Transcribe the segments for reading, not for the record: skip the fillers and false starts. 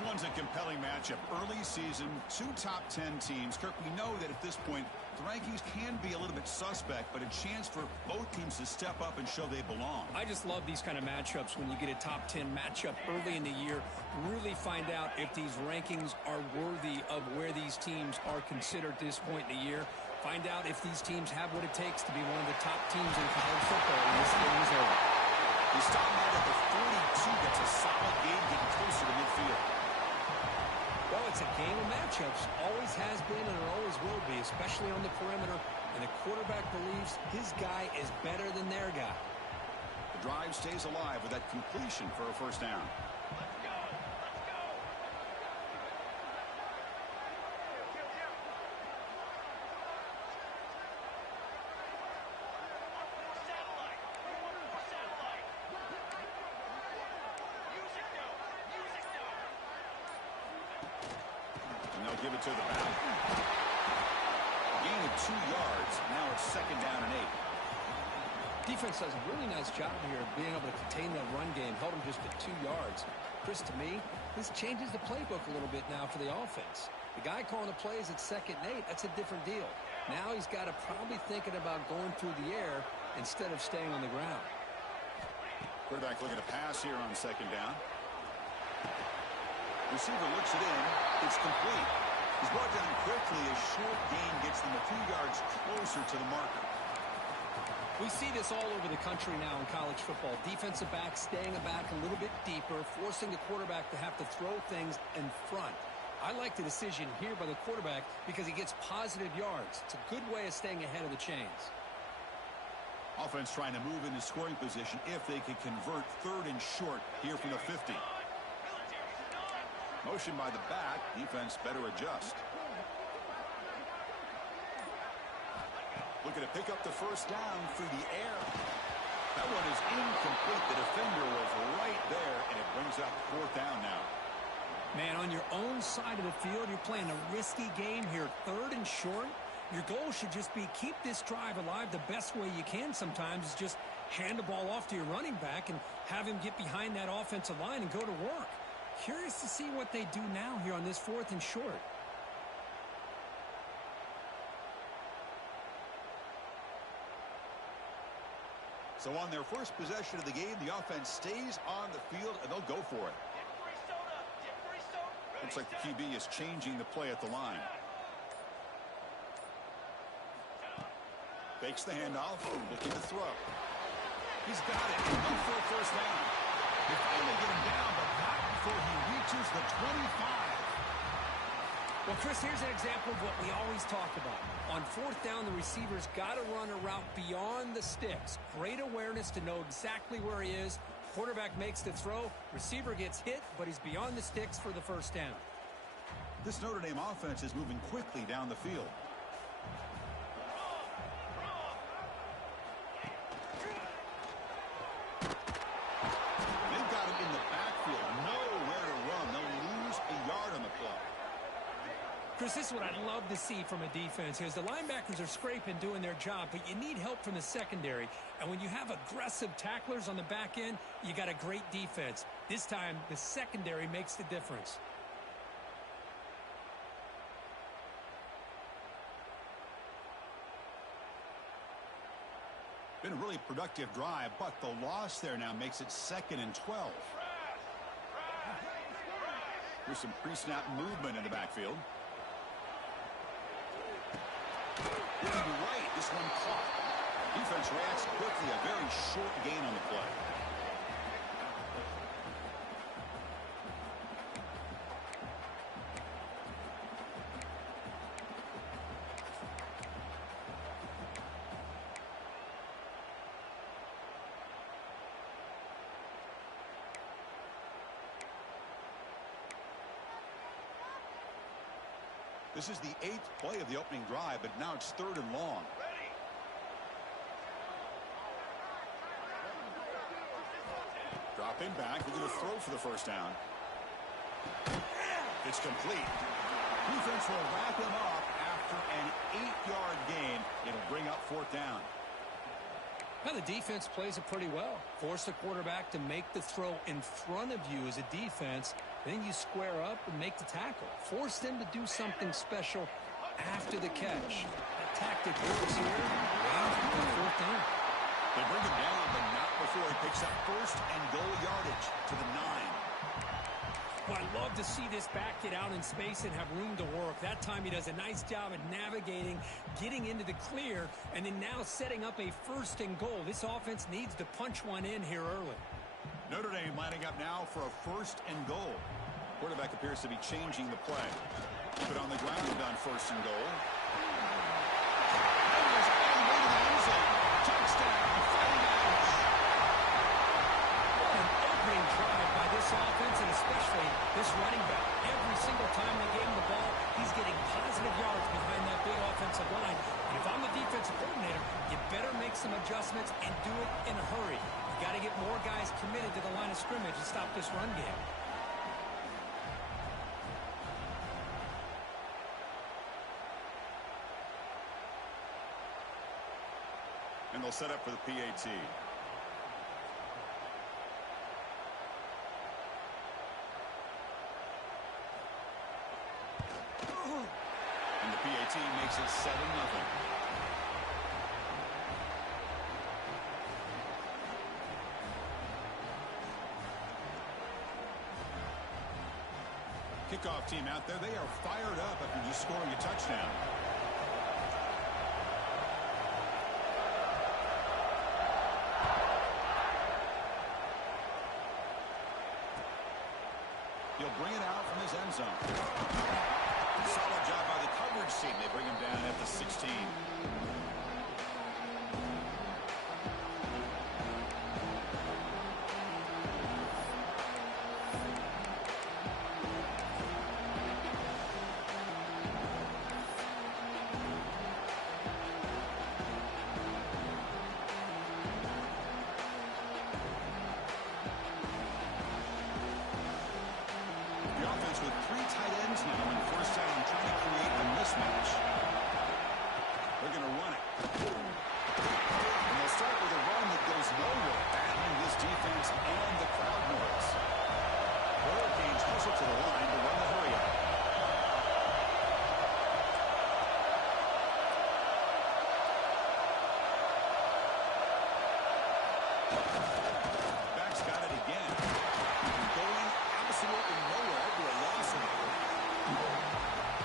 This one's a compelling matchup. Early season, two top 10 teams. Kirk, we know that at this point, the rankings can be a little bit suspect, but a chance for both teams to step up and show they belong. I just love these kind of matchups when you get a top 10 matchup early in the year. Really find out if these rankings are worthy of where these teams are considered at this point in the year. Find out if these teams have what it takes to be one of the top teams in college football when this game is over. He's stopping out at the 42. Gets a solid gain getting closer to midfield. Well, it's a game of matchups. Always has been and it always will be, especially on the perimeter. And the quarterback believes his guy is better than their guy. The drive stays alive with that completion for a first down. Give it to the back. Gain of 2 yards. Now it's second down and 8. Defense does a really nice job here of being able to contain that run game. Held him just at 2 yards. Chris, to me, this changes the playbook a little bit now for the offense. The guy calling the plays at second and 8, that's a different deal. Now he's got to probably thinking about going through the air instead of staying on the ground. Quarterback looking to pass here on second down. Receiver looks it in. It's complete. He's brought down quickly. A short gain gets them a few yards closer to the marker. We see this all over the country now in college football. Defensive backs staying back a little bit deeper, forcing the quarterback to have to throw things in front. I like the decision here by the quarterback because he gets positive yards. It's a good way of staying ahead of the chains. Offense trying to move into scoring position if they can convert third and short here from the 50. Motion by the back. Defense better adjust. Looking to pick up the first down through the air. That one is incomplete. The defender was right there, and it brings up fourth down now. Man, on your own side of the field, you're playing a risky game here. Third and short. Your goal should just be keep this drive alive the best way you can sometimes is just hand the ball off to your running back and have him get behind that offensive line and go to work. Curious to see what they do now here on this fourth and short. So on their first possession of the game, the offense stays on the field, and they'll go for it. Looks like the QB is changing the play at the line. Fakes the handoff, looking to throw. He's got it. Enough for a first down. They finally get him down, but not before he reaches the 25. Well, Chris, here's an example of what we always talk about. On fourth down, the receiver's got to run a route beyond the sticks. Great awareness to know exactly where he is. Quarterback makes the throw. Receiver gets hit, but he's beyond the sticks for the first down. This Notre Dame offense is moving quickly down the field. They've got him in the backfield. Nowhere to run. They'll lose a yard on the play. Chris, this is what I'd love to see from a defense here. Is the linebackers are scraping, doing their job, but you need help from the secondary. And when you have aggressive tacklers on the back end, you got a great defense. This time, the secondary makes the difference. Been a really productive drive, but the loss there now makes it second and 12. Here's some pre-snap movement in the backfield. Looking right, this one caught. Defense reacts quickly, a very short gain on the play. This is the 8th play of the opening drive, but now it's third and long. Dropping back, we're going to throw for the first down. It's complete. Defense will wrap him up after an 8-yard gain. It'll bring up fourth down. Now the defense plays it pretty well. Force the quarterback to make the throw in front of you as a defense. Then you square up and make the tackle. Force them to do something special after the catch. That tactic works here. And fourth down. They bring him down, but not before he picks up first and goal yardage to the 9. Well, I love to see this back get out in space and have room to work. That time he does a nice job at navigating, getting into the clear, and then now setting up a first and goal. This offense needs to punch one in here early. Notre Dame lining up now for a first and goal. Quarterback appears to be changing the play. Keep it on the ground on first and goal. Touchdown, fighting Irish. What an opening drive by this offense, and especially this running back. Every single time they gave him the ball, he's getting positive yards behind that big offensive line. And if I'm the defensive coordinator, you better make some adjustments and do it in a hurry. You got to get more guys committed to the line of scrimmage to stop this run game. And they'll set up for the PAT. And the PAT makes it 7-0. Kickoff team out there. They are fired up after just scoring a touchdown. He'll bring it out from his end zone. Solid job by the coverage team. They bring him down at the 16. With 3 tight ends now in first down, trying to create a mismatch. They're going to run it. And they'll start with a run that goes nowhere, battling this defense and the crowd noise. The Hurricanes hustle to the line to run the hurry up. Back's got it again. Going absolutely nowhere.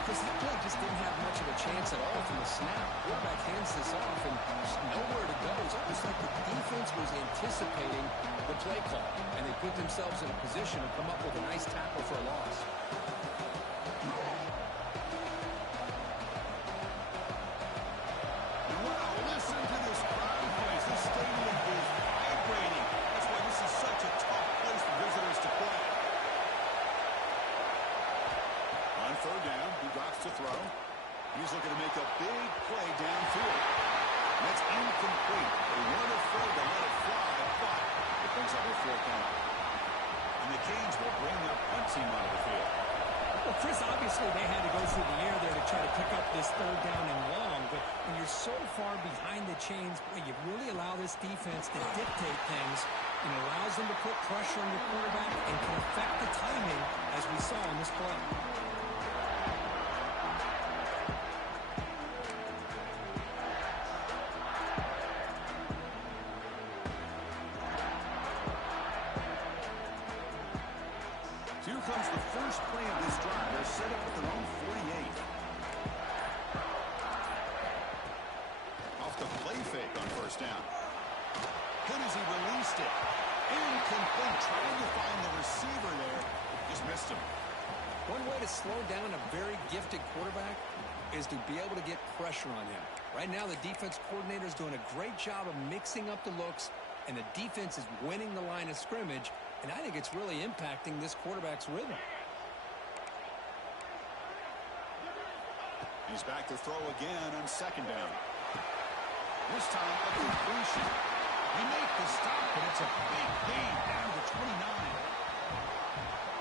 Because that play just didn't have much of a chance at all from the snap. Quarterback hands this off and just nowhere to go. It's almost like the defense was anticipating the play call, and they put themselves in a position to come up with a nice tackle for a loss. Wow, listen to this crowd place. This stadium is vibrating. That's why this is such a tough place for visitors to play. On third down, he drops to throw. He's looking to make a big play downfield. That's incomplete. They weren't afraid to let it fly, but it brings up a 4th down. And the Canes will bring their punt team onto the field. Well, Chris, obviously they had to go through the air there to try to pick up this 3rd down and long, but when you're so far behind the chains, boy, you really allow this defense to dictate things, and it allows them to put pressure on your quarterback and can affect the timing, as we saw in this play. Here comes the first play of this drive. They're set up at their own 48. Off the play fake on first down. Hit as he released it. Incomplete. Trying to find the receiver there. Just missed him. One way to slow down a very gifted quarterback is to be able to get pressure on him. Right now, the defense coordinator is doing a great job of mixing up the looks, and the defense is winning the line of scrimmage, and I think it's really impacting this quarterback's rhythm. He's back to throw again on second down. This time, a completion. He made the stop, but it's a big gain down to 29.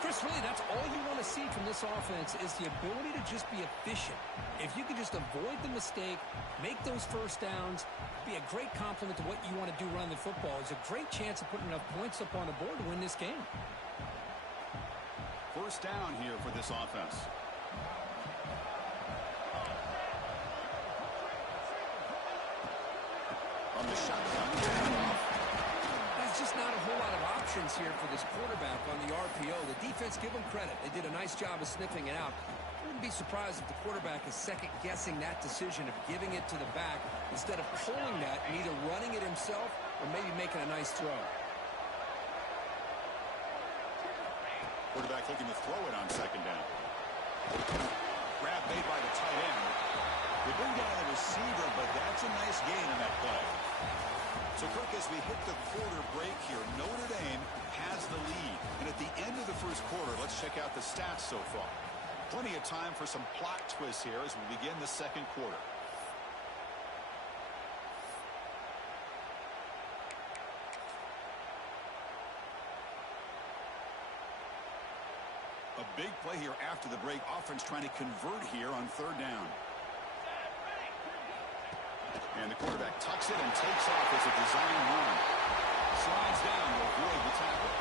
Chris, really, that's all you want to see from this offense is the ability to just be efficient. If you can just avoid the mistake, make those first downs, be a great compliment to what you want to do running the football. It's a great chance of putting enough points up on the board to win this game. First down here for this offense. On the shotgun, There's just not a whole lot of options here for this quarterback on the RPO. The defense, give them credit. They did a nice job of sniffing it out. I wouldn't be surprised if the quarterback is second-guessing that decision of giving it to the back instead of pulling that and either running it himself or maybe making a nice throw. quarterback looking to throw it on second down. Grab made by the tight end. They bring down the receiver, but that's a nice gain on that play. So, Kirk, as we hit the quarter break here, Notre Dame has the lead. And at the end of the first quarter, let's check out the stats so far. Plenty of time for some plot twists here as we begin the second quarter. A big play here after the break. Offense trying to convert here on third down. And the quarterback tucks it and takes off as a design run. Slides down to avoid the tackle.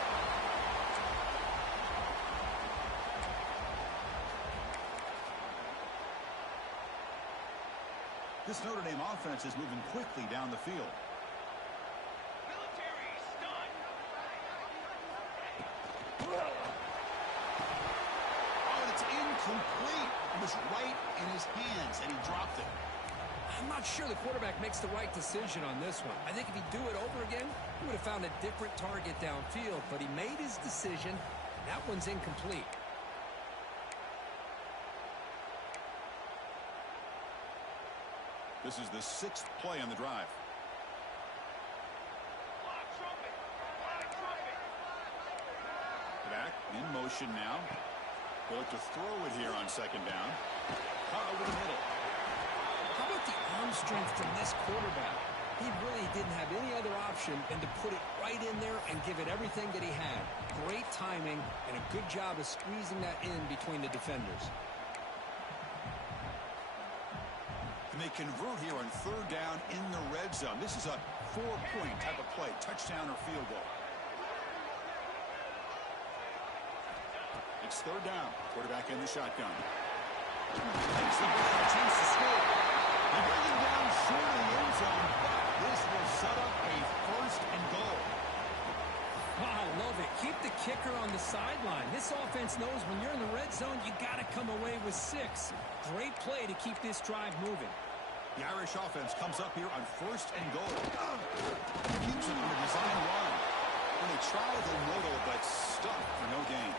This Notre Dame offense is moving quickly down the field. Complete. It was right in his hands, and he dropped it. I'm not sure the quarterback makes the right decision on this one. I think if he'd do it over again, he would have found a different target downfield, but he made his decision. That one's incomplete. This is the 6th play on the drive. Back in motion now. They'll look to throw it here on second down. Over the middle. How about the arm strength from this quarterback? He really didn't have any other option than to put it right in there and give it everything that he had. Great timing and a good job of squeezing that in between the defenders. And they convert here on third down in the red zone. This is a 4-point type of play, touchdown or field goal. It's third down. Quarterback in the shotgun. Takes the ball, attempts to score. They bring him down short of the end zone, but this will set up a first and goal. Wow, love it. Keep the kicker on the sideline. This offense knows when you're in the red zone, you got to come away with 6. Great play to keep this drive moving. The Irish offense comes up here on first and goal. Keeps it on a design run. When they try the middle, but stuck for no gain.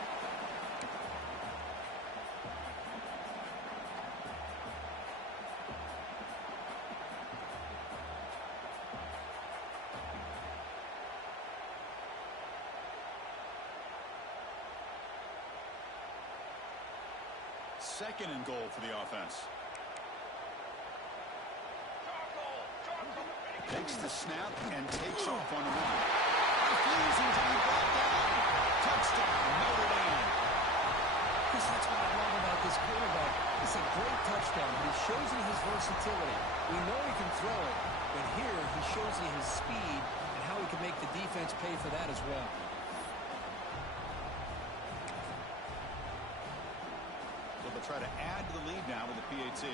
Second and goal for the offense. Takes the snap and takes off on the run. Refusing to be brought down. Touchdown, Notre Dame. Chris, that's what I love about this quarterback. It's a great touchdown. He shows you his versatility. We know he can throw it, but here he shows you his speed and how he can make the defense pay for that as well. They'll try to add to the lead now with the PAT.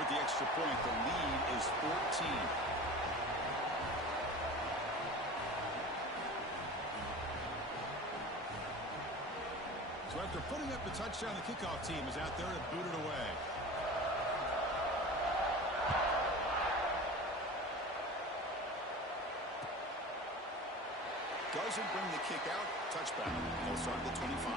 With the extra point, the lead is 14. So after putting up the touchdown, the kickoff team is out there to boot it away. Doesn't bring the kick out. Touchback. They'll start at the 25.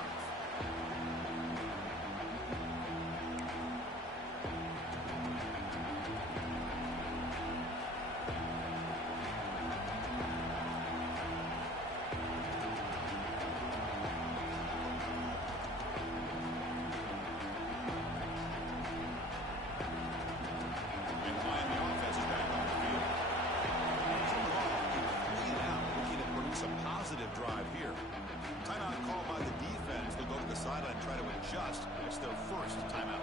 And the Miami offense is back on the field. From the ball, 3 and out, looking positive drive here. Timeout called by the defense. They'll go to the sideline and try to adjust. It's their first timeout.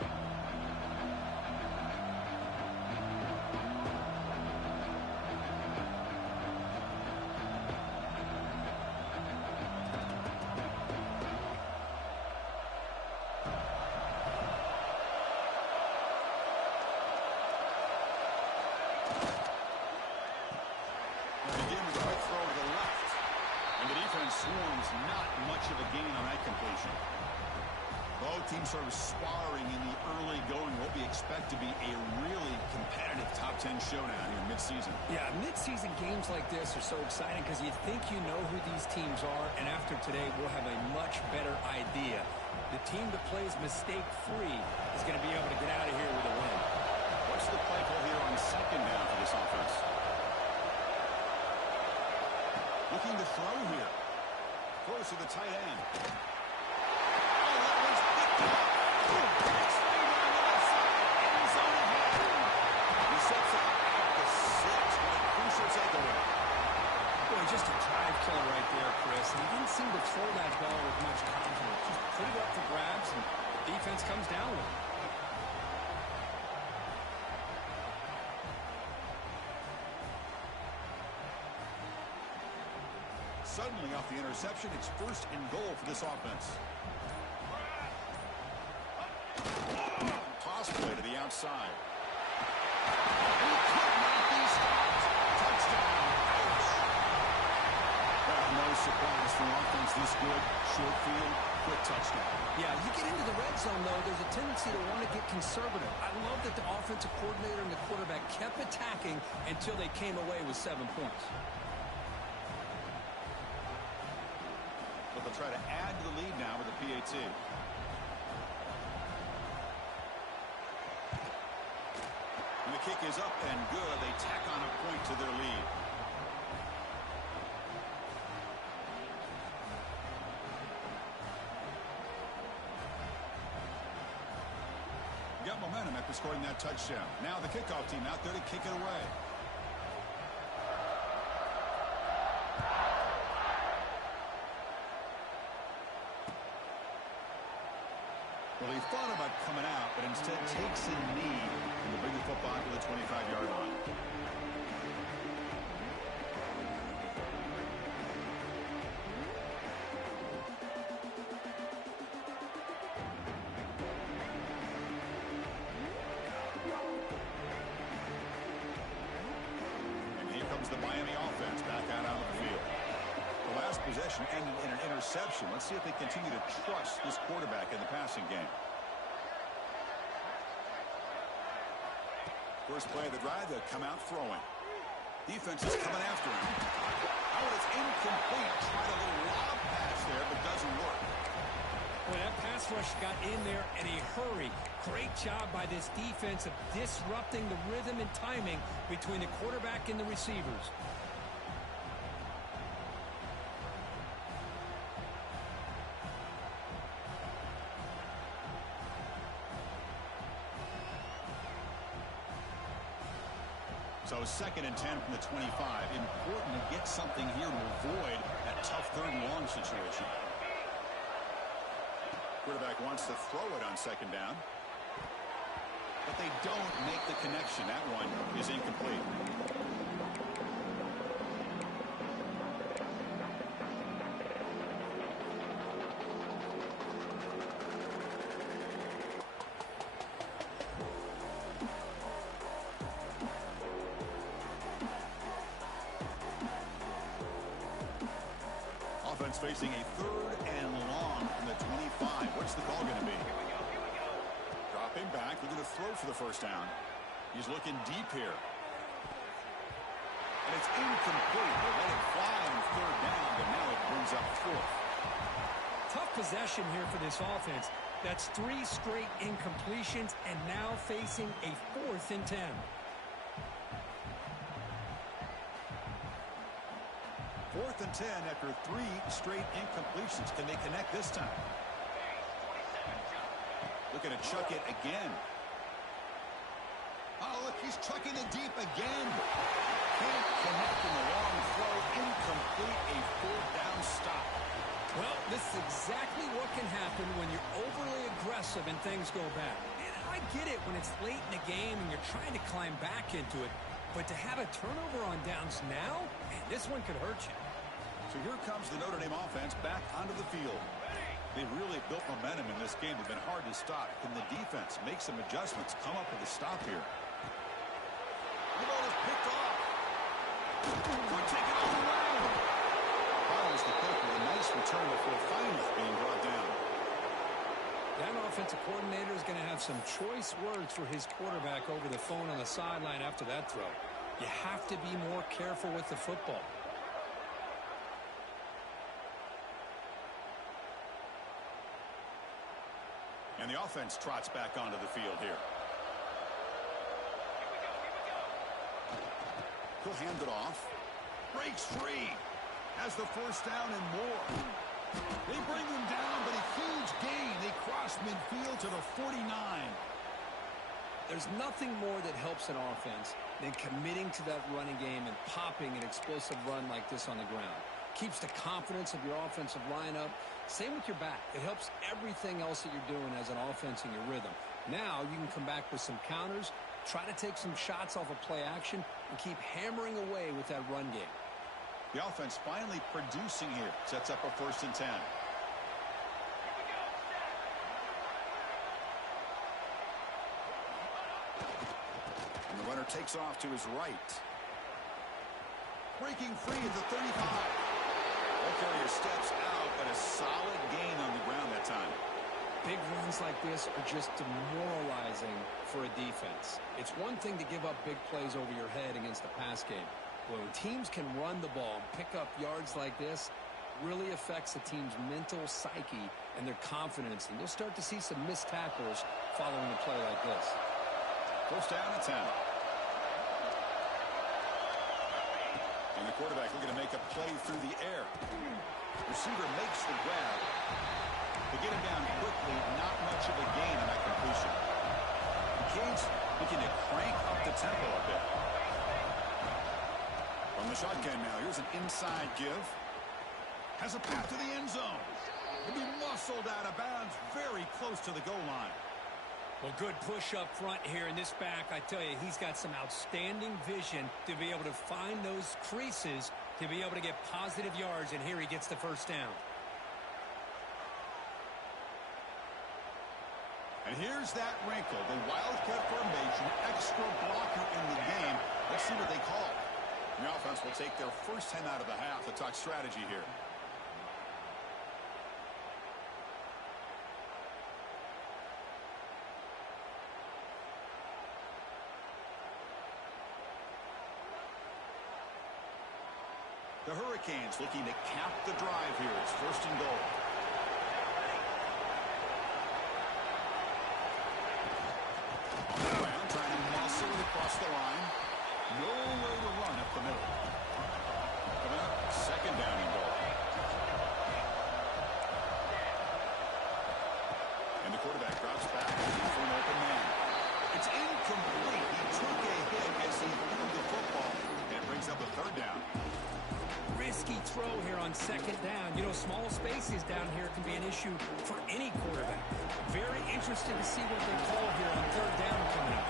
Swarms, not much of a gain on that completion. Both teams sort of sparring in the early going. What we expect to be a really competitive top 10 showdown here mid-season. Yeah, mid-season games like this are so exciting because you think you know who these teams are, and after today we'll have a much better idea. The team that plays mistake-free is going to be able to get out of here with a win. What's the play call here on second down for this offense? Looking to throw here. Throws to the tight end. Oh, that one's picked up. Next play down the left side. End zone ahead. He sets up at the 6 with a crucial takeaway. Boy, just a drive killer right there, Chris. And he didn't seem to throw that ball with much confidence. Just put it up for grabs, and the defense comes down with it. Suddenly off the interception, it's first and goal for this offense. Toss play to the outside. He could not be stopped. Touchdown. Ouch. Well, no surprise for offense this good. Short field, quick touchdown. Yeah, you get into the red zone, though, there's a tendency to want to get conservative. I love that the offensive coordinator and the quarterback kept attacking until they came away with 7 points. But they'll try to add to the lead now with a PAT. And the kick is up and good. They tack on a point to their lead. Got momentum after scoring that touchdown. Now the kickoff team out there to kick it away. Well, he thought about coming out, but instead takes a knee and will bring the football to the 25-yard line. And here comes the Miami offense back out on the field. The last possession ended in an interception. Let's see if they continue to trust this quarterback in the passing game. First play of the drive, they'll come out throwing. Defense is coming after him. Oh, it's incomplete. Tried a little lob pass there, but doesn't work. Well, that pass rush got in there in a hurry. Great job by this defense of disrupting the rhythm and timing between the quarterback and the receivers. So 2nd and 10 from the 25. Important to get something here to avoid that tough third and long situation. Quarterback wants to throw it on 2nd down. But they don't make the connection. That one is incomplete. Facing a 3rd and long from the 25. What's the call going to be? Dropping back, looking to throw for the first down. He's looking deep here. And it's incomplete. They let it fly on 3rd down, but now it brings up 4th. Tough possession here for this offense. That's 3 straight incompletions and now facing a 4th and 10. 4th and 10 after 3 straight incompletions. Can they connect this time? Looking to chuck it again. Oh, look, he's He's trucking it deep again. Can't connect in the long throw. Incomplete, a fourth down stop. Well, this is exactly what can happen when you're overly aggressive and things go bad. And I get it when it's late in the game and you're trying to climb back into it. But to have a turnover on downs now, man, this one could hurt you. So here comes the Notre Dame offense back onto the field. They've really built momentum in this game. They've been hard to stop. Can the defense make some adjustments, come up with a stop here? The ball is picked off. Could take it all the way. Follows the pick with a nice return before finally being brought down. That offensive coordinator is going to have some choice words for his quarterback over the phone on the sideline after that throw. You have to be more careful with the football. And the offense trots back onto the field here. He'll hand it off. Breaks free. Has the first down and more. They bring him down, but a huge gain. They cross midfield to the 49. There's nothing more that helps an offense than committing to that running game and popping an explosive run like this on the ground. Keeps the confidence of your offensive lineup. Same with your back. It helps everything else that you're doing as an offense in your rhythm. Now you can come back with some counters, try to take some shots off of play action, and keep hammering away with that run game. The offense finally producing here. Sets up a 1st and 10. And the runner takes off to his right. Breaking free at the 35. Ball carrier steps out, but a solid gain on the ground that time. Big runs like this are just demoralizing for a defense. It's one thing to give up big plays over your head against the pass game. But when teams can run the ball and pick up yards like this, really affects the team's mental psyche and their confidence. And you'll start to see some missed tackles following a play like this. 1st down and 10. And the quarterback looking to make a play through the air. Receiver makes the grab. They get him down quickly. Not much of a gain on that completion. McCain's looking to crank up the tempo a bit. From the shotgun now, here's an inside give. Has a path to the end zone. He'll be muscled out of bounds very close to the goal line. Well, good push up front here in this back. I tell you, he's got some outstanding vision to be able to find those creases to be able to get positive yards, and here he gets the first down. And here's that wrinkle, the wildcat formation, extra blocker in the game. Let's see what they call. The offense will take their first 10 out of the half to talk strategy here. The Hurricanes looking to cap the drive here. It's 1st and goal. On the ground, trying to muscle it across the line. No way to run up the middle. Coming up, 2nd down and goal. And the quarterback drops back looking for an open man. It's incomplete. He took a hit as he threw the football. And it brings up a 3rd down. Risky throw here on 2nd down. You know, small spaces down here can be an issue for any quarterback. Very interested to see what they call here on 3rd down coming up.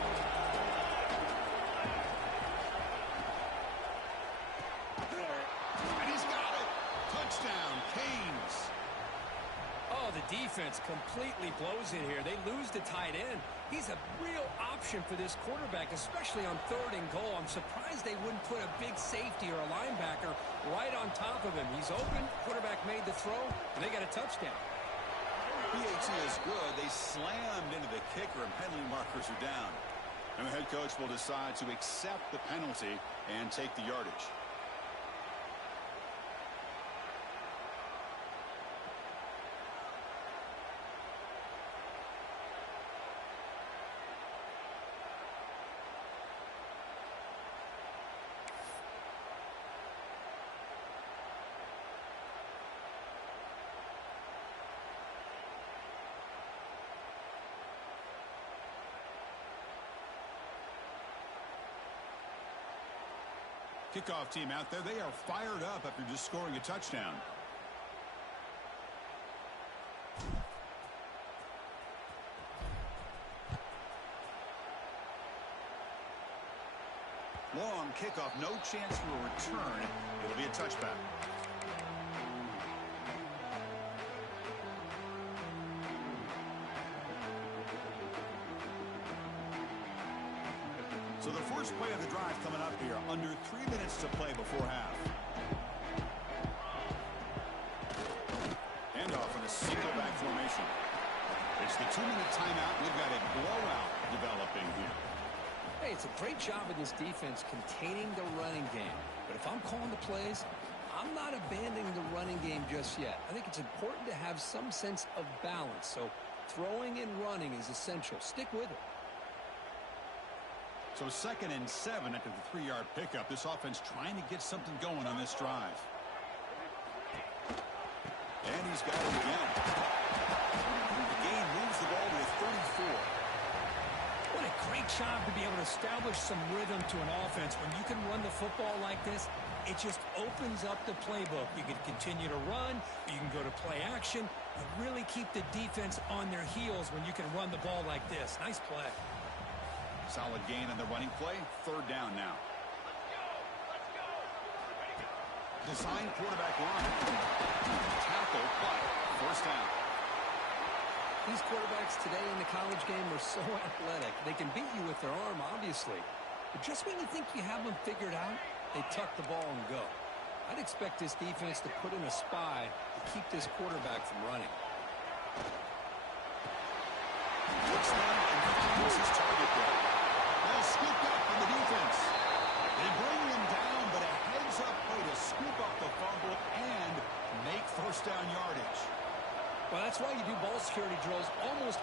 And he's got it. Touchdown, Canes. Oh, the defense completely blows it here. They lose the tight end. He's a real option for this quarterback, especially on 3rd and goal. I'm surprised they wouldn't put a big safety or a linebacker right on top of him. He's open. Quarterback made the throw, and they got a touchdown. PAT is good. They slammed into the kicker, and penalty markers are down. And the head coach will decide to accept the penalty and take the yardage. Kickoff team out there. They are fired up after just scoring a touchdown. Long kickoff, no chance for a return. It'll be a touchback. So the first play of the drive coming up here. Under 3 minutes to play before half. Handoff in a single back formation. It's the 2-minute timeout. We've got a blowout developing here. Hey, it's a great job of this defense containing the running game. But if I'm calling the plays, I'm not abandoning the running game just yet. I think it's important to have some sense of balance. So throwing and running is essential. Stick with it. So 2nd and 7 after the 3-yard pickup. This offense trying to get something going on this drive. And he's got it again. The game moves the ball to a 34. What a great job to be able to establish some rhythm to an offense. When you can run the football like this, it just opens up the playbook. You can continue to run. You can go to play action. You really keep the defense on their heels when you can run the ball like this. Nice play. Solid gain on the running play. 3rd down now. Design quarterback line. Tackle, but 1st down. These quarterbacks today in the college game are so athletic. They can beat you with their arm, obviously. But just when you think you have them figured out, they tuck the ball and go. I'd expect this defense to put in a spy to keep this quarterback from running. Looks down and finds his target there. Ball scooped up from the defense. They bring him down, but a heads-up play to scoop up the fumble and make 1st down yardage. Well, that's why you do ball security drills almost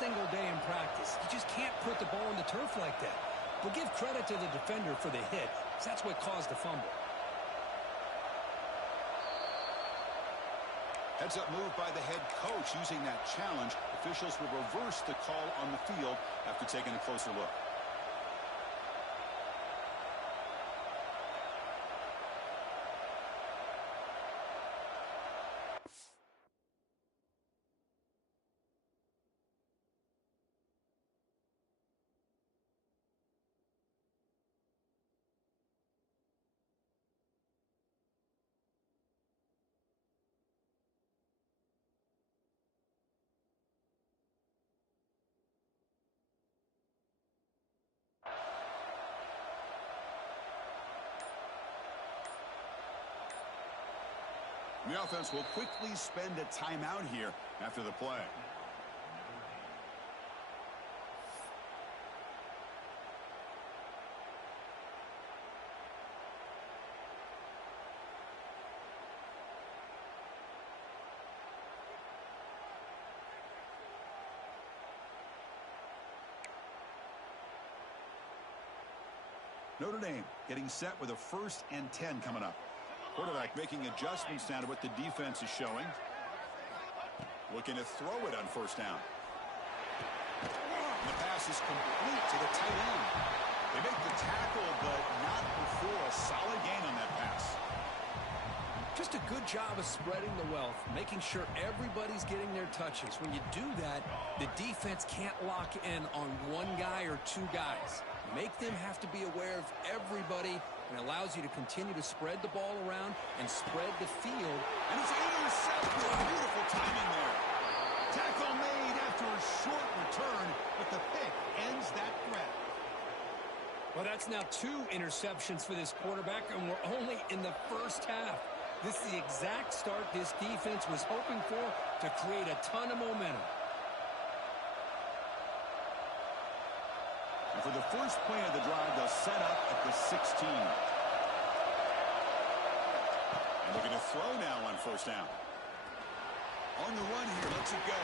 single day in practice. You just can't put the ball on the turf like that. But give credit to the defender for the hit, because that's what caused the fumble. Heads-up move by the head coach using that challenge. Officials will reverse the call on the field after taking a closer look. The offense will quickly spend a timeout here after the play. Notre Dame getting set with a 1st and 10 coming up. Quarterback making adjustments now to what the defense is showing. Looking to throw it on 1st down. And the pass is complete to the tight end. They make the tackle, but not before a solid gain on that pass. Just a good job of spreading the wealth, making sure everybody's getting their touches. When you do that, the defense can't lock in on one guy or 2 guys. Make them have to be aware of everybody, and allows you to continue to spread the ball around and spread the field. And it's intercepted. Beautiful timing there. Tackle made after a short return, but the pick ends that threat. Well, that's now 2 interceptions for this quarterback, and we're only in the 1st half. This is the exact start this defense was hoping for to create a ton of momentum. And for the first play of the drive, they'll set up at the 16. And looking to throw now on 1st down. On the run here, lets it go.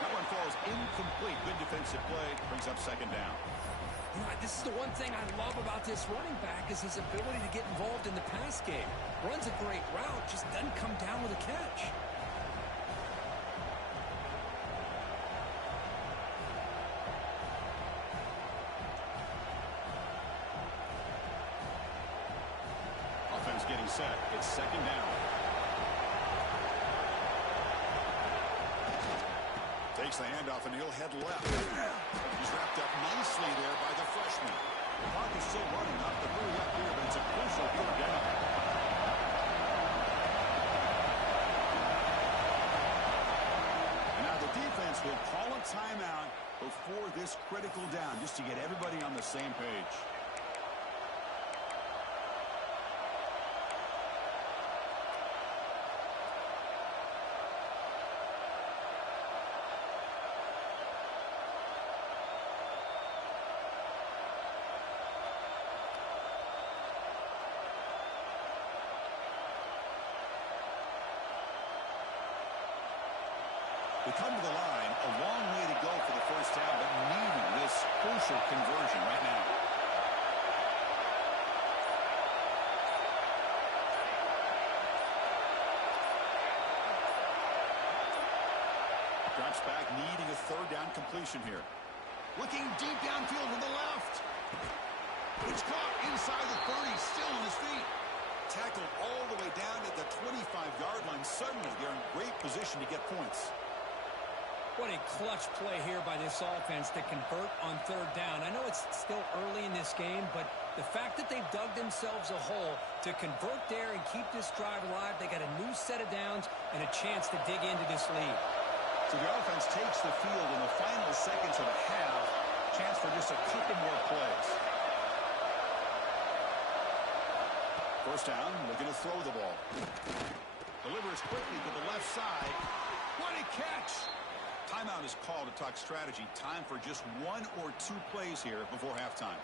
That one falls incomplete. Good defensive play. Brings up 2nd down. You know, this is the one thing I love about this running back is his ability to get involved in the pass game. Runs a great route, just doesn't come down with a catch. getting set. It's second down. Takes the handoff and he'll head left. He's wrapped up nicely there by the freshman. The clock is still running up the blue up here, but it's a crucial third down. And now the defense will call a timeout before this critical down, just to get everybody on the same page. We come to the line, a long way to go for the first down, but needing this crucial conversion right now. Drops back, needing a third down completion here. Looking deep downfield to the left. It's caught inside the 30, still on his feet. Tackled all the way down at the 25-yard line. Suddenly, they're in great position to get points. What a clutch play here by this offense to convert on third down. I know it's still early in this game, but the fact that they've dug themselves a hole to convert there and keep this drive alive, they got a new set of downs and a chance to dig into this lead. So the offense takes the field in the final seconds of the half. Chance for just a couple more plays. First down, looking to throw the ball. Delivers quickly to the left side. What a catch! Timeout is called to talk strategy. Time for just one or two plays here before halftime.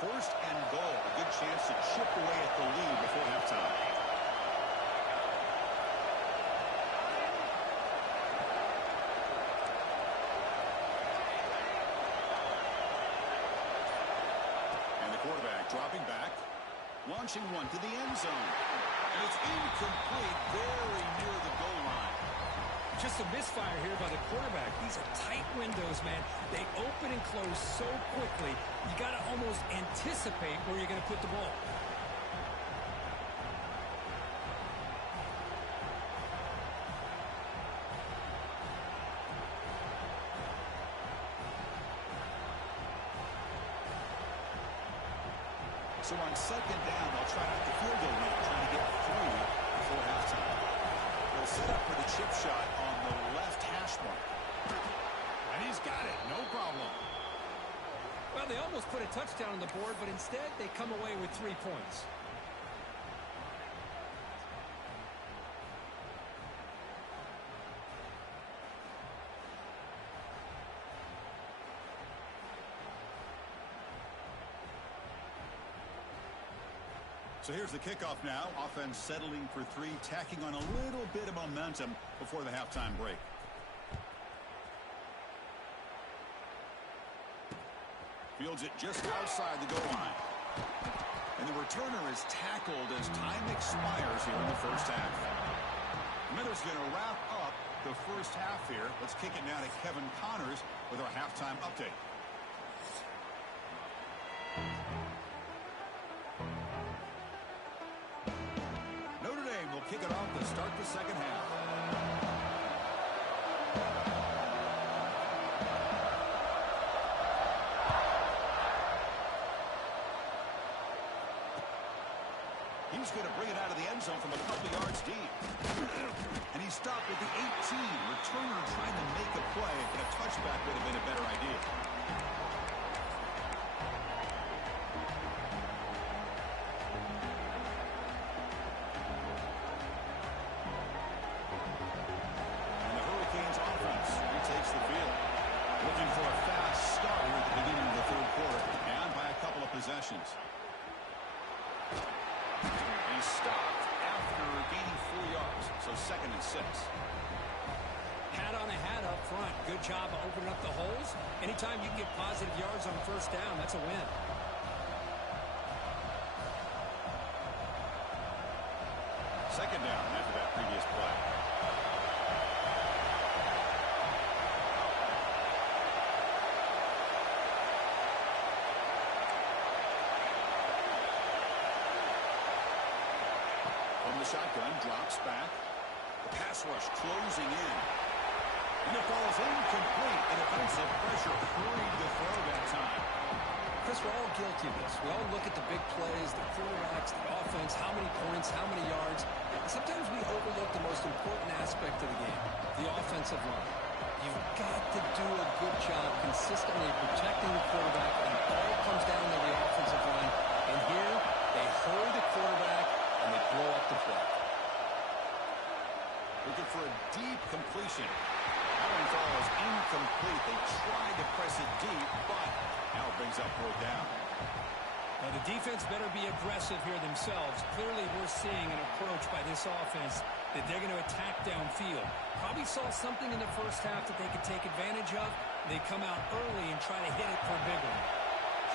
First and goal. A good chance to chip away at the lead before halftime. Quarterback dropping back, launching one to the end zone, and it's incomplete, very near the goal line. Just a misfire here by the quarterback. These are tight windows, man. They open and close so quickly, you got to almost anticipate where you're going to put the ball. So on second down, they'll try out the field goal line, trying to get through before halftime. They'll set up for the chip shot on the left hash mark. And he's got it, no problem. Well, they almost put a touchdown on the board, but instead they come away with 3 points. So here's the kickoff now. Offense settling for three, tacking on a little bit of momentum before the halftime break. Fields it just outside the goal line. And the returner is tackled as time expires here in the first half. Miller's going to wrap up the first half here. Let's kick it now to Kevin Connors with our halftime update. Kick it off to start the second half. He's going to bring it out of the end zone from a couple yards deep. And he stopped at the 18. Returner trying to make a play, and a touchback would have been a better idea. Possessions. He stopped after gaining 4 yards, so 2nd and 6. Hat on a hat up front. Good job of opening up the holes. Anytime you can get positive yards on first down, that's a win. Second down after that previous play. the shotgun, drops back. The pass rush closing in. And it falls incomplete. And defensive pressure hurried the throw that time. Chris, we're all guilty of this. We all look at the big plays, the quarterbacks, the offense, how many points, how many yards. And sometimes we overlook the most important aspect of the game, the offensive line. You've got to do a good job consistently protecting the quarterback, and it all comes down to the offensive line. And here, they hurry the quarterback, and they blow up the play. Looking for a deep completion. That one falls incomplete. They tried to press it deep, but now it brings up fourth down. Now the defense better be aggressive here themselves. Clearly we're seeing an approach by this offense that they're going to attack downfield. Probably saw something in the first half that they could take advantage of. They come out early and try to hit it for a big one.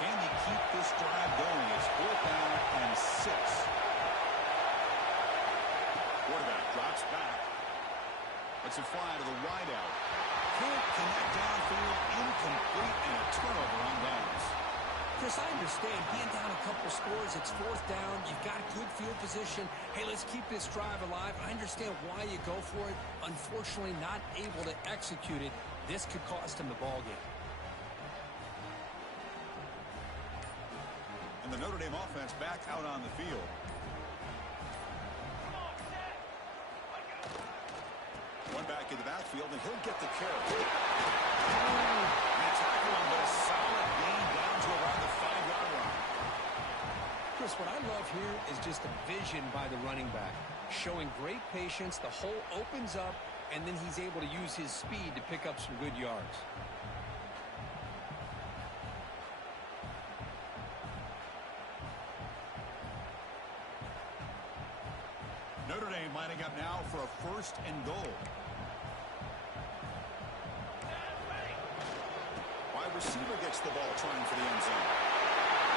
Can you keep this drive going? It's fourth down and 6. Quarterback drops back. Lets it fly to the wideout. Can't connect downfield, incomplete, and a turnover on downs. Chris, I understand being down a couple scores. It's fourth down. You've got good field position. Hey, let's keep this drive alive. I understand why you go for it. Unfortunately, not able to execute it. This could cost him the ball game. And the Notre Dame offense back out on the field. One back in the backfield, and he'll get the carry. And a tackle him, but a solid gain down to around the 5-yard line. Chris, what I love here is just the vision by the running back. Showing great patience, the hole opens up, and then he's able to use his speed to pick up some good yards. Notre Dame lining up now for a 1st and goal. Wide receiver gets the ball trying for the end zone.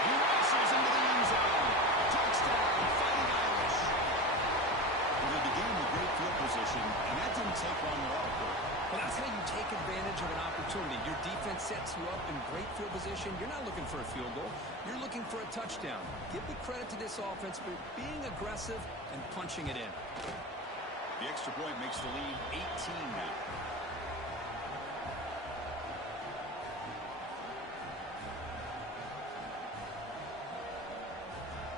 He rushes into the end zone. Touchdown, Fighting Irish. Well, they began with great field position, and that didn't take long at all. Well, that's how you take advantage of an opportunity. Your defense sets you up in great field position. You're not looking for a field goal. You're looking for a touchdown. Give the credit to this offense for being aggressive and punching it in. The extra point makes the lead 18 now.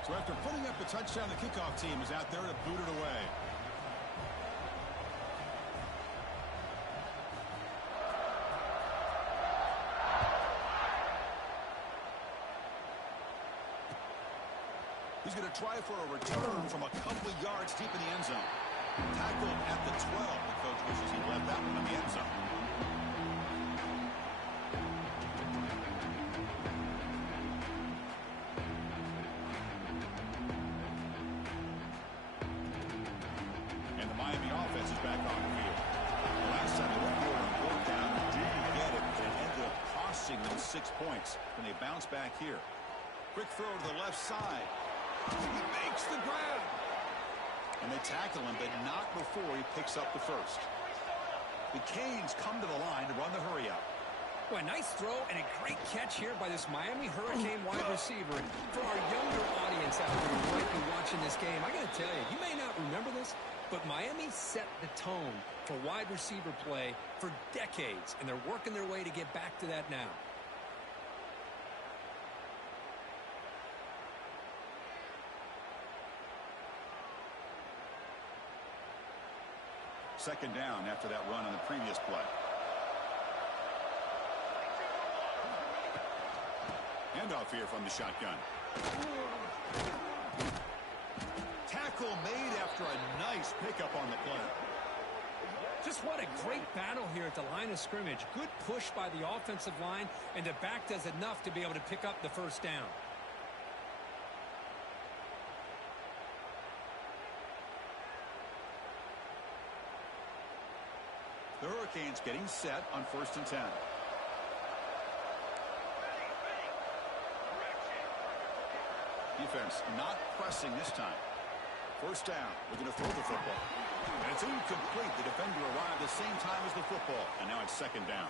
So after putting up a touchdown, the kickoff team is out there to boot it away. He's going to try for a return from a couple of yards deep in the end zone. Tackled at the 12. The coach wishes he left that one in the end zone. And the Miami offense is back on the field. The last time they went forward on fourth down, didn't get it, but it ended up costing them 6 points. And they bounce back here. Quick throw to the left side. He makes the grab. And they tackle him, but not before he picks up the first. The Canes come to the line to run the hurry up. Well, a nice throw and a great catch here by this Miami Hurricane wide receiver. And for our younger audience out there who might be watching this game, I got to tell you, you may not remember this, but Miami set the tone for wide receiver play for decades, and they're working their way to get back to that now. Second down after that run on the previous play. Handoff here from the shotgun. Tackle made after a nice pickup on the play. Just what a great battle here at the line of scrimmage. Good push by the offensive line, and the back does enough to be able to pick up the first down. The Hurricanes getting set on 1st and 10. Defense not pressing this time. First down. Looking to throw the football. And it's incomplete. The defender arrived the same time as the football. And now it's second down.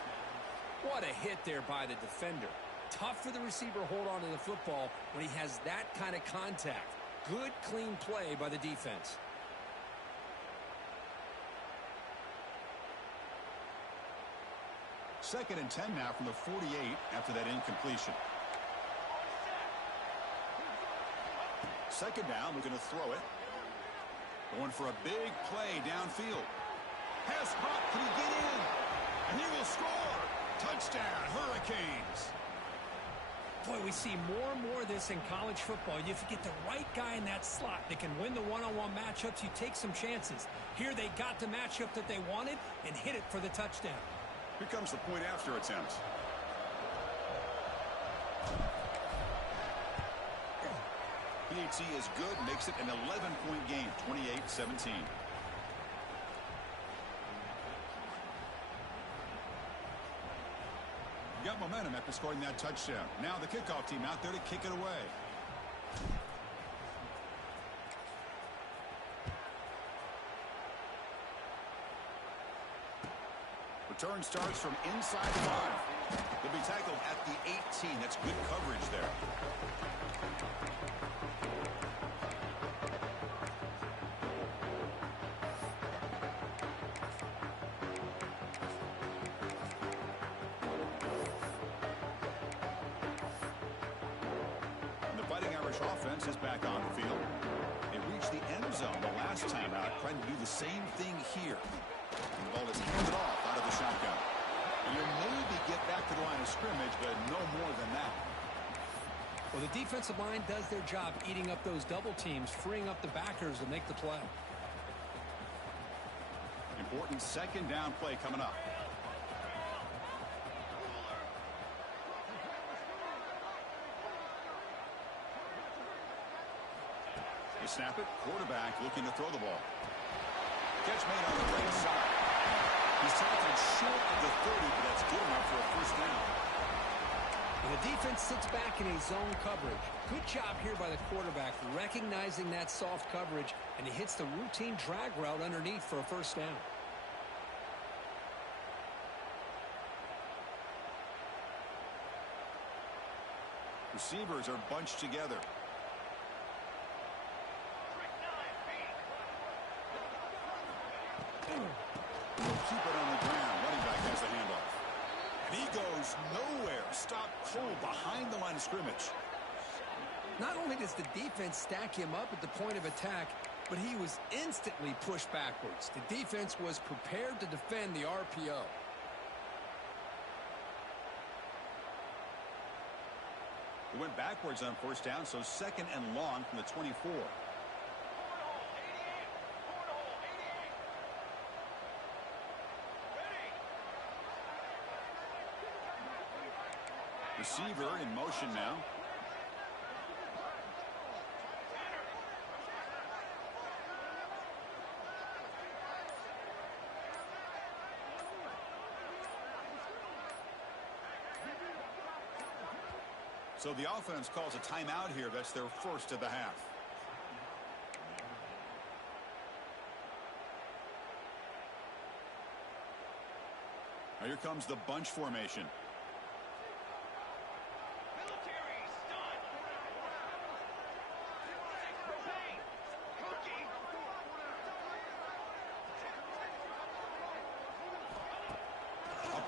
What a hit there by the defender. Tough for the receiver to hold on to the football when he has that kind of contact. Good, clean play by the defense. 2nd and 10 now from the 48 after that incompletion. 2nd down, we're going to throw it. Going for a big play downfield. Pass caught, can he get in? And he will score. Touchdown, Hurricanes. Boy, we see more and more of this in college football. If you get the right guy in that slot that can win the one-on-one matchups, you take some chances. Here they got the matchup that they wanted and hit it for the touchdown. Here comes the point after attempt. PAT is good, makes it an 11-point game, 28-17. Got momentum after scoring that touchdown. Now the kickoff team out there to kick it away. Return starts from inside the line. He'll be tackled at the 18. That's good coverage there. Offense is back on the field. They reached the end zone the last time out, trying to do the same thing here. And the ball is handed off out of the shotgun. And you'll maybe get back to the line of scrimmage, but no more than that. Well, the defensive line does their job eating up those double teams, freeing up the backers to make the play. Important 2nd down play coming up. They snap it. Quarterback looking to throw the ball. Catch made on the right side. He's tackled short of the 30, but that's good enough for a 1st down. And the defense sits back in a zone coverage. Good job here by the quarterback, recognizing that soft coverage, and he hits the routine drag route underneath for a 1st down. Receivers are bunched together. Keep it on the ground. Running back has the handoff. And he goes nowhere. Stop cold behind the line of scrimmage. Not only does the defense stack him up at the point of attack, but he was instantly pushed backwards. The defense was prepared to defend the RPO. It went backwards on 1st down, so 2nd and long from the 24. Receiver in motion now. So the offense calls a timeout here. That's their 1st of the half. Now here comes the bunch formation.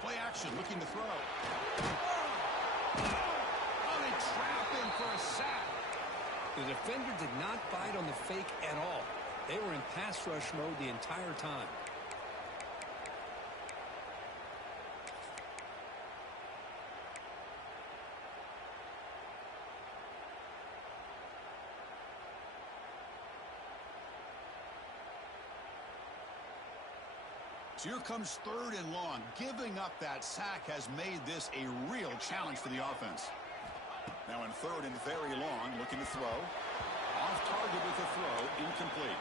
Play action, looking to throw. Oh, they trap him for a sack. The defender did not bite on the fake at all. They were in pass rush mode the entire time. So here comes 3rd and long. Giving up that sack has made this a real challenge for the offense. Now in 3rd and very long, looking to throw. Off target with the throw, incomplete.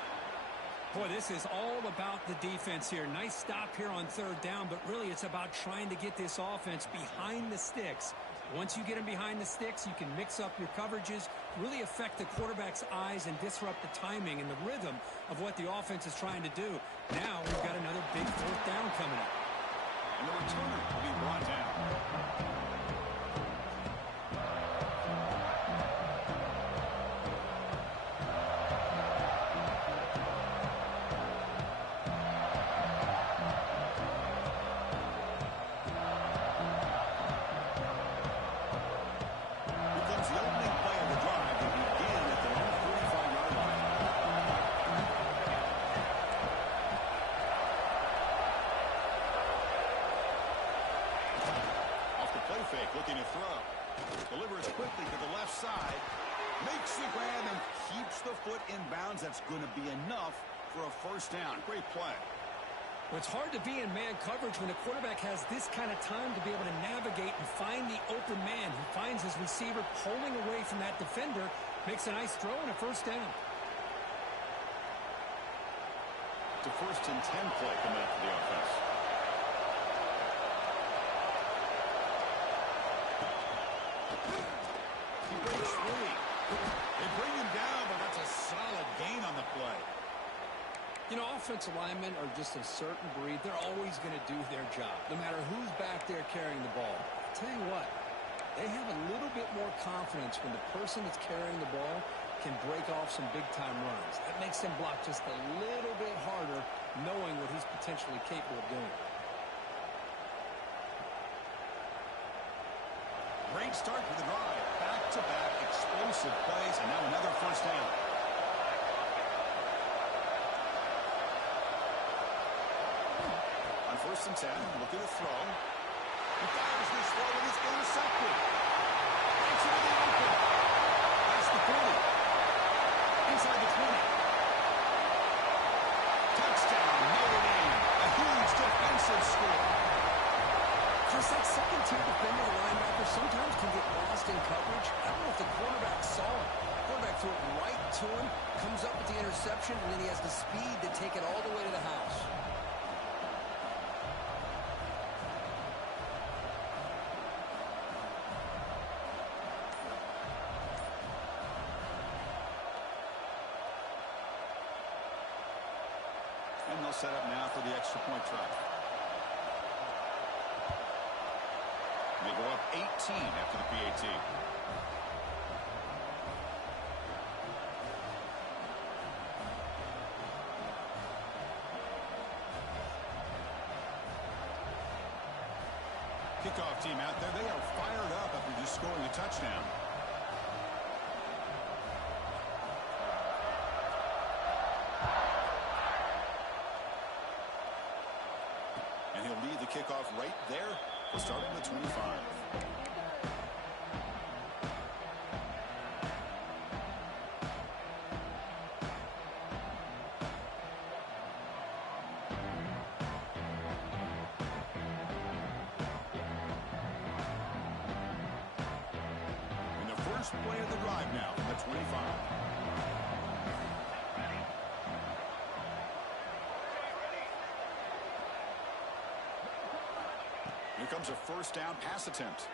Boy, this is all about the defense here. Nice stop here on 3rd down, but really it's about trying to get this offense behind the sticks. Once you get them behind the sticks, you can mix up your coverages, really affect the quarterback's eyes and disrupt the timing and the rhythm of what the offense is trying to do. Now we've got another big 4th down coming up. And the returner will be brought down. side. Makes the grab and keeps the foot in bounds. That's going to be enough for a first down. Great play. Well, it's hard to be in man coverage when the quarterback has this kind of time to be able to navigate and find the open man. He finds his receiver pulling away from that defender, makes a nice throw and a first down. It's a 1st and 10 play coming up for the offense. He breaks free. They bring him down, but that's a solid gain on the play. You know, offensive linemen are just a certain breed. They're always going to do their job, no matter who's back there carrying the ball. I'll tell you what, they have a little bit more confidence when the person that's carrying the ball can break off some big-time runs. That makes them block just a little bit harder, knowing what he's potentially capable of doing. Great start for the drive. Back-to-back explosive plays, and now another first down. On 1st and 10, look at the throw. He fires this throw, and it's intercepted. It's into the open. That's the 40. Inside the 20. Touchdown, Notre Dame. A huge defensive score. Chris, that second-tier defender, the linebacker, sometimes can get lost in coverage. I don't know if the quarterback saw it. The quarterback threw it right to him, comes up with the interception, and then he has the speed to take it all the way to the house. And they'll set up now for the extra point try. They go up 18 after the PAT. Kickoff team out there. They are fired up after just scoring a touchdown. And he'll lead the kickoff right there. We'll start on the 25. And the first play of the drive now from the 25. Here comes a first down pass attempt.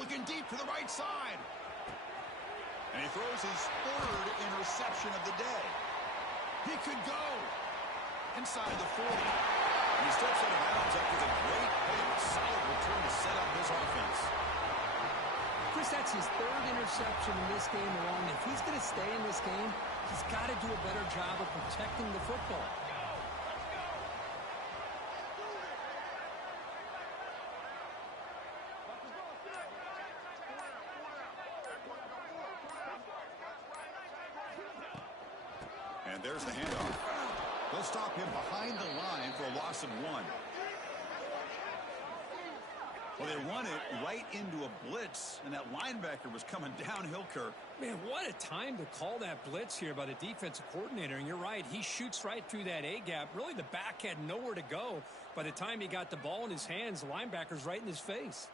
Looking deep to the right side. And he throws his 3rd interception of the day. He could go inside the 40. And he steps out of bounds after the great play. Solid return to set up his offense. Chris, that's his 3rd interception in this game alone. If he's going to stay in this game, he's got to do a better job of protecting the football. And there's the handoff. They'll stop him behind the line for a loss of 1. Well, they run it right into a blitz, and that linebacker was coming downhill, Kirk. Man, what a time to call that blitz here by the defensive coordinator. And you're right, he shoots right through that A-gap. Really, the back had nowhere to go. By the time he got the ball in his hands, the linebacker's right in his face.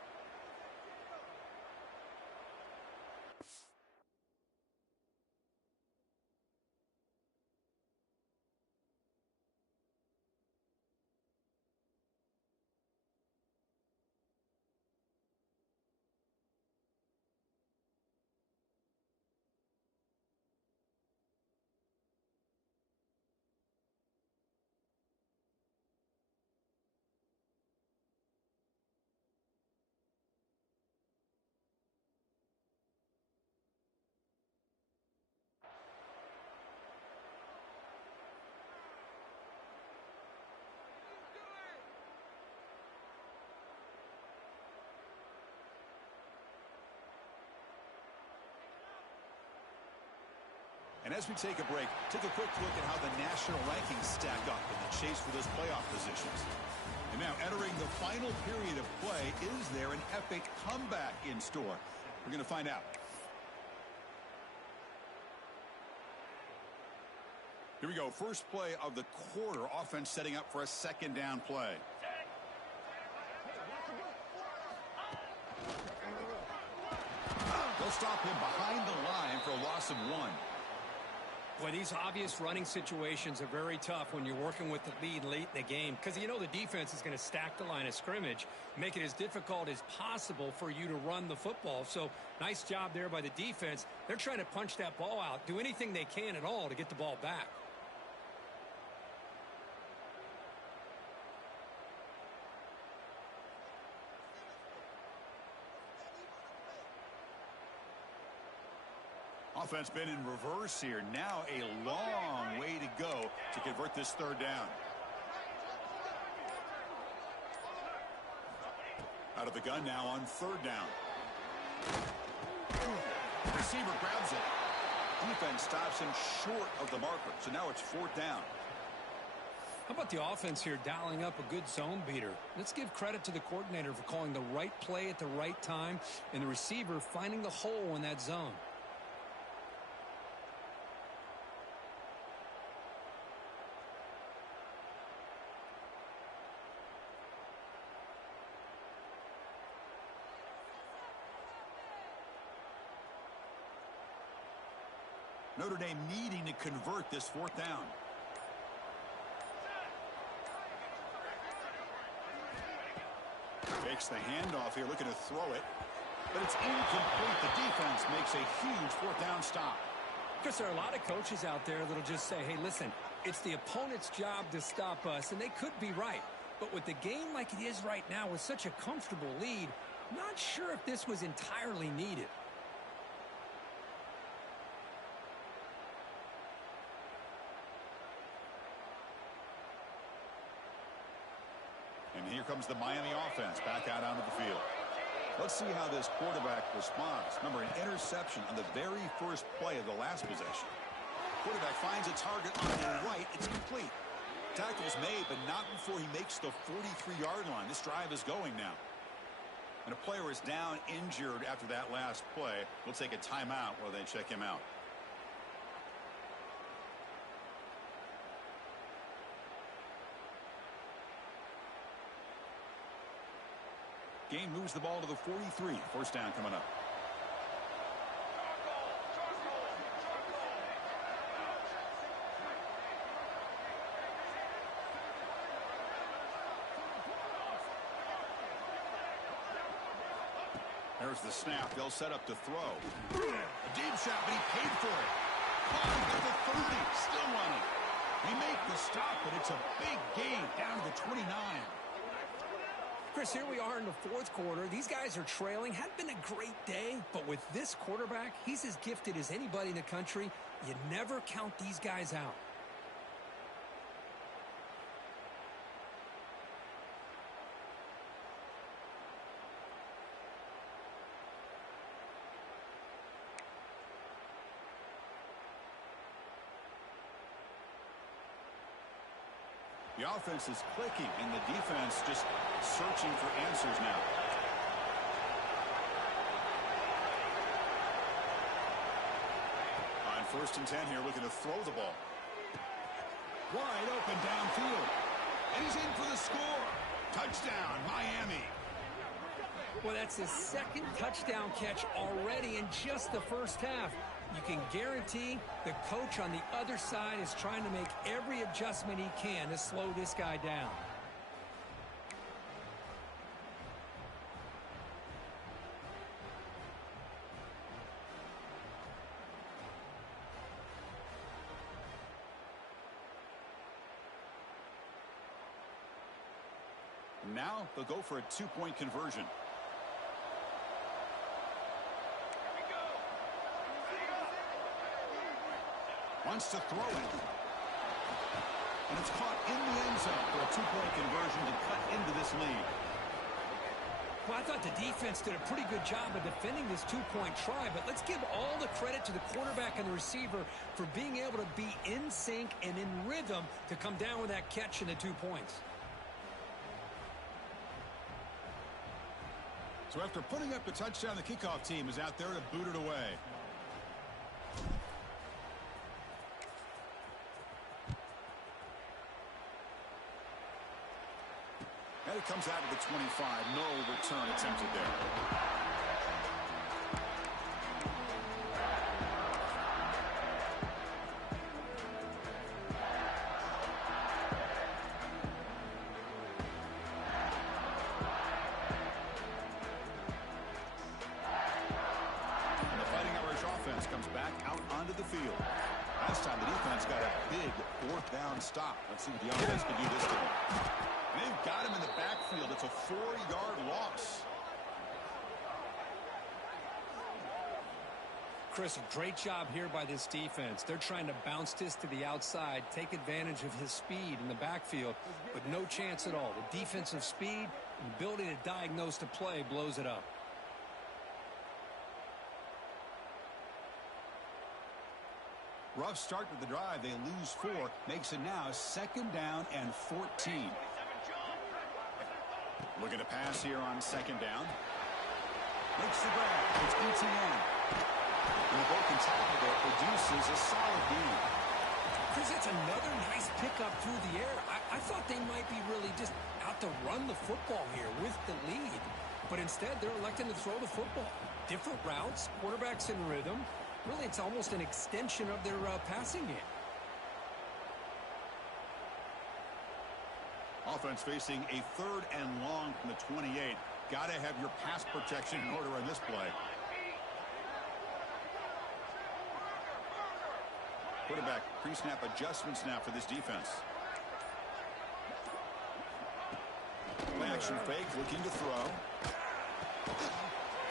And as we take a break, take a quick look at how the national rankings stack up in the chase for those playoff positions. And now entering the final period of play, is there an epic comeback in store? We're going to find out. Here we go. First play of the quarter. Offense setting up for a second down play. They'll stop him behind the line for a loss of 1. Boy, these obvious running situations are very tough when you're working with the lead late in the game because you know the defense is going to stack the line of scrimmage, make it as difficult as possible for you to run the football. So nice job there by the defense. They're trying to punch that ball out, do anything they can at all to get the ball back. Offense been in reverse here. Now a long way to go to convert this third down. Out of the gun now on third down. Receiver grabs it. Defense stops him short of the marker. So now it's fourth down. How about the offense here dialing up a good zone beater? Let's give credit to the coordinator for calling the right play at the right time and the receiver finding the hole in that zone. Notre Dame needing to convert this fourth down. Takes the handoff here, looking to throw it. But it's incomplete. The defense makes a huge fourth down stop. Because there are a lot of coaches out there that'll just say, hey, listen, it's the opponent's job to stop us, and they could be right. But with the game like it is right now with such a comfortable lead, not sure if this was entirely needed. And here comes the Miami offense back out onto the field. Let's see how this quarterback responds. Remember, an interception on the very first play of the last possession. Quarterback finds a target on the right. It's complete. Tackle's made, but not before he makes the 43-yard line. This drive is going now. And a player is down injured after that last play. We'll take a timeout while they check him out. Game moves the ball to the 43. First down coming up. There's the snap. They'll set up to throw. A deep shot, but he paid for it. Climbs to the 30. Still running. They make the stop, but it's a big gain down to the 29. Chris, here we are in the fourth quarter. These guys are trailing. Hadn't been a great day, but with this quarterback, he's as gifted as anybody in the country. You never count these guys out. The offense is clicking, and the defense just searching for answers now. On first and 10 here, looking to throw the ball. Wide open downfield. And he's in for the score. Touchdown, Miami. Well, that's his second touchdown catch already in just the first half. You can guarantee the coach on the other side is trying to make every adjustment he can to slow this guy down. Now they'll go for a two-point conversion. Wants to throw it. And it's caught in the end zone for a two-point conversion to cut into this lead. Well, I thought the defense did a pretty good job of defending this two-point try, but let's give all the credit to the quarterback and the receiver for being able to be in sync and in rhythm to come down with that catch and the 2 points. So after putting up the touchdown, the kickoff team is out there to boot it away. He comes out of the 25. No return attempted there. And the Fighting Irish offense comes back out onto the field. Last time the defense got a big fourth down stop. Let's see what the offense can do this time. And they've got him in the backfield. It's a 4-yard loss. Chris, a great job here by this defense. They're trying to bounce this to the outside, take advantage of his speed in the backfield, but no chance at all. The defensive speed and ability to diagnose the play blows it up. Rough start to the drive. They lose 4. Makes it now 2nd down and 14. Looking to pass here on 2nd down. Makes the grab. It's Ncaa. And the broken tackle there produces a solid gain. Chris, it's another nice pickup through the air. I thought they might be really just out to run the football here with the lead. But instead, they're electing to throw the football. Different routes, quarterbacks in rhythm. Really, it's almost an extension of their passing game. Offense facing a 3rd and long from the 28. Got to have your pass protection in order on this play. Quarterback pre-snap adjustments now for this defense. Play action fake, looking to throw.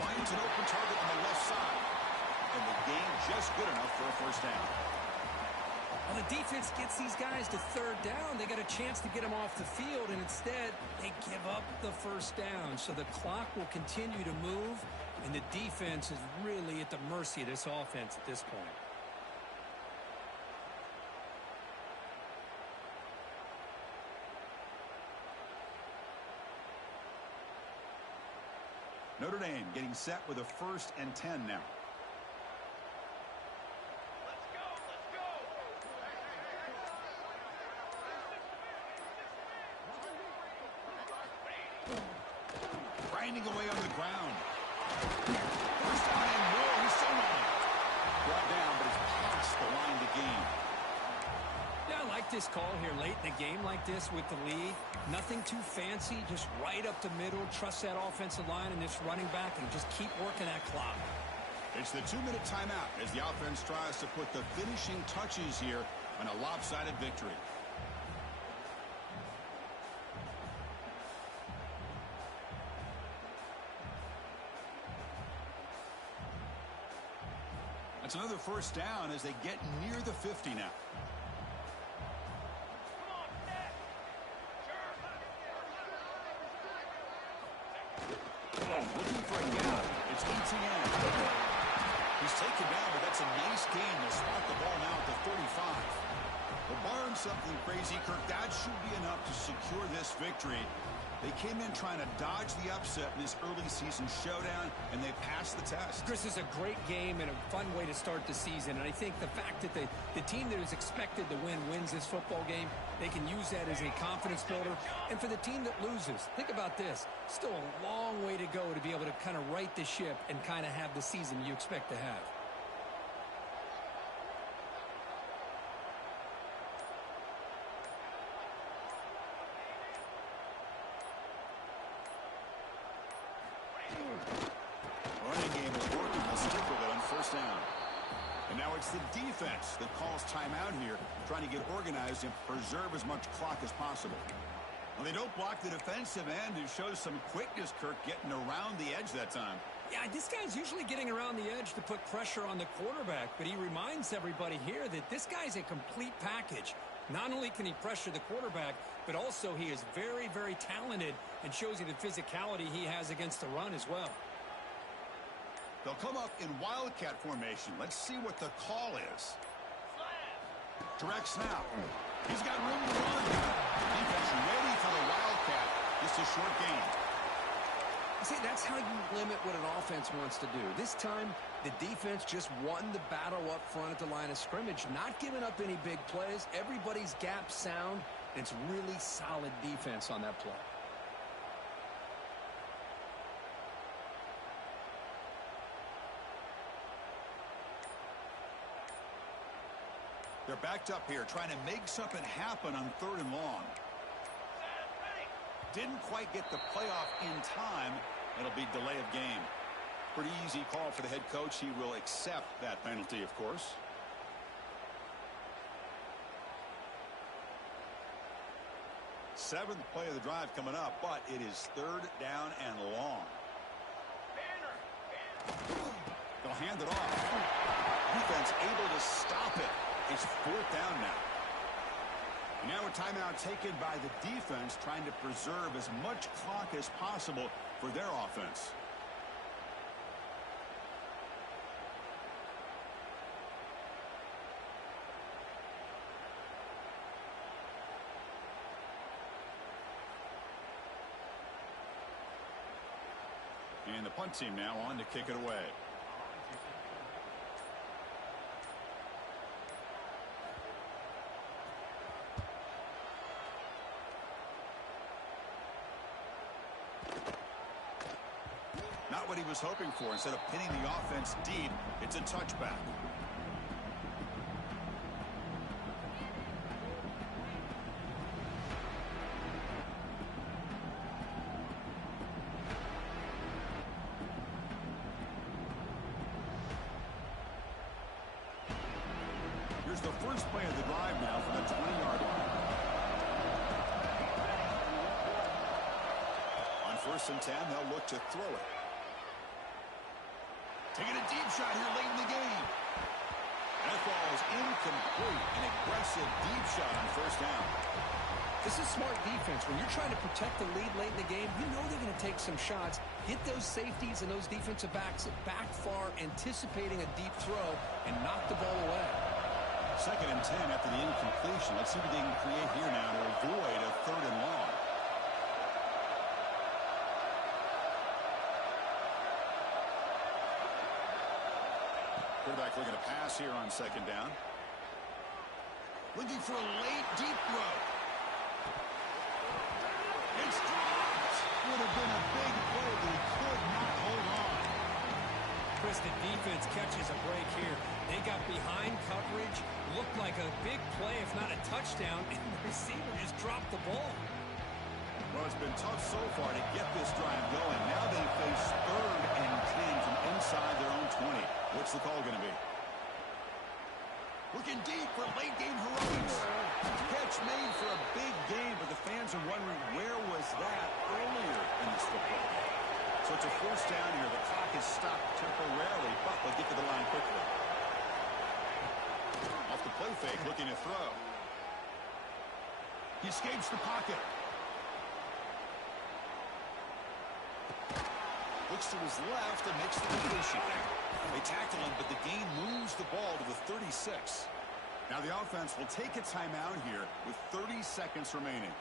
Finds an open target on the left side. And the gain just good enough for a 1st down. Well, the defense gets these guys to 3rd down. They got a chance to get them off the field, and instead they give up the 1st down. So the clock will continue to move, and the defense is really at the mercy of this offense at this point. Notre Dame getting set with a 1st and 10 now. Grinding away on the ground. 1st down and more. He's still on it. Brought down, but it's past the line to gain. Yeah, I like this call here late in the game like this with the lead. Nothing too fancy, just right up the middle. Trust that offensive line and this running back and just keep working that clock. It's the 2-minute timeout as the offense tries to put the finishing touches here on a lopsided victory. That's another 1st down as they get near the 50 now. Looking for a gap. It's Ncaa. He's taken down, but that's a nice gain. They'll spot the ball now at the 35. Well, barring something crazy, Kirk, that should be enough to secure this victory. They came in trying to dodge the upset in this early season showdown, and they passed the test. Chris, is a great game and a fun way to start the season. And I think the fact that the team that is expected to win wins this football game, they can use that as a confidence builder. And for the team that loses, think about this. Still a long way to go to be able to kind of right the ship and kind of have the season you expect to have. Running game is working. They'll stick with it on 1st down. And now it's the defense that calls timeout here, trying to get organized and preserve as much clock as possible. Well, they don't block the defensive end, who shows some quickness, Kirk, getting around the edge that time. Yeah, this guy's usually getting around the edge to put pressure on the quarterback, but he reminds everybody here that this guy's a complete package. Not only can he pressure the quarterback, but also he is very, very talented and shows you the physicality he has against the run as well. They'll come up in wildcat formation. Let's see what the call is. Direct snap. He's got room to run. Defense ready for the wildcat. Just a short gain. See, that's how you limit what an offense wants to do. This time, the defense just won the battle up front at the line of scrimmage, not giving up any big plays. Everybody's gap sound. It's really solid defense on that play. They're backed up here, trying to make something happen on 3rd and long. Didn't quite get the playoff in time. It'll be delay of game. Pretty easy call for the head coach. He will accept that penalty, of course. Seventh play of the drive coming up, but it is 3rd down and long. They'll hand it off. Defense able to stop it. It's 4th down now. And now a timeout taken by the defense, trying to preserve as much clock as possible for their offense. And the punt team now on to kick it away. Not what he was hoping for. Instead of pinning the offense deep, it's a touchback. Here's the first play of the drive now from the 20-yard line. On 1st and 10, they'll look to throw it. Taking a deep shot here late in the game. That ball is incomplete. An aggressive deep shot on 1st down. This is smart defense. When you're trying to protect the lead late in the game, you know they're going to take some shots, get those safeties and those defensive backs back far, anticipating a deep throw, and knock the ball away. 2nd and 10 after the incompletion. Let's see what they can create here now to avoid a 3rd and long. Quarterback looking to pass here on 2nd down. Looking for a late deep throw. It's dropped. Would have been a big play, but he could not hold on. Chris, the defense catches a break here. They got behind coverage, looked like a big play, if not a touchdown, and the receiver just dropped the ball. Well, it's been tough so far to get this drive going. Now they face 3rd and 10 from inside their own 20. What's the call going to be? Looking deep for late game heroics. Catch made for a big game, but the fans are wondering where was that earlier in this football game. So it's a 4th down here. The clock is stopped temporarily, but they'll get to the line quickly. Off the play fake, looking to throw. He escapes the pocket. Looks to his left and makes the completion. They tackle him, but the gain moves the ball to the 36. Now the offense will take a timeout here with 30 seconds remaining.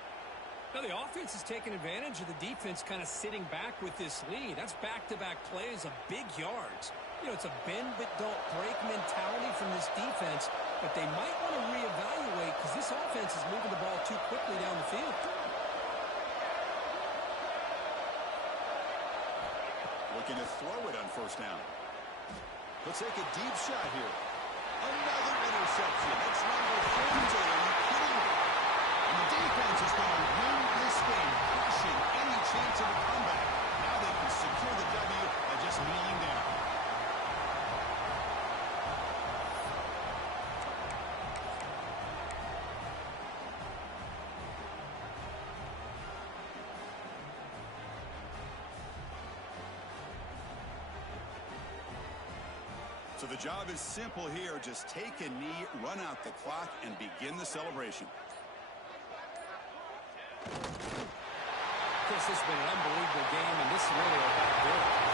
Now the offense is taking advantage of the defense kind of sitting back with this lead. That's back-to-back plays of big yards. You know, it's a bend but don't break mentality from this defense, but they might want to reevaluate because this offense is moving the ball too quickly down the field. Looking to throw it on 1st down. Let's take a deep shot here. Another interception. That's number 42. Are you kidding me? And the defense is going to win this game, crushing any chance of a comeback. Now they can secure the W by just kneeling down. So the job is simple here. Just take a knee, run out the clock, and begin the celebration. Chris, this has been an unbelievable game, and this is really about good.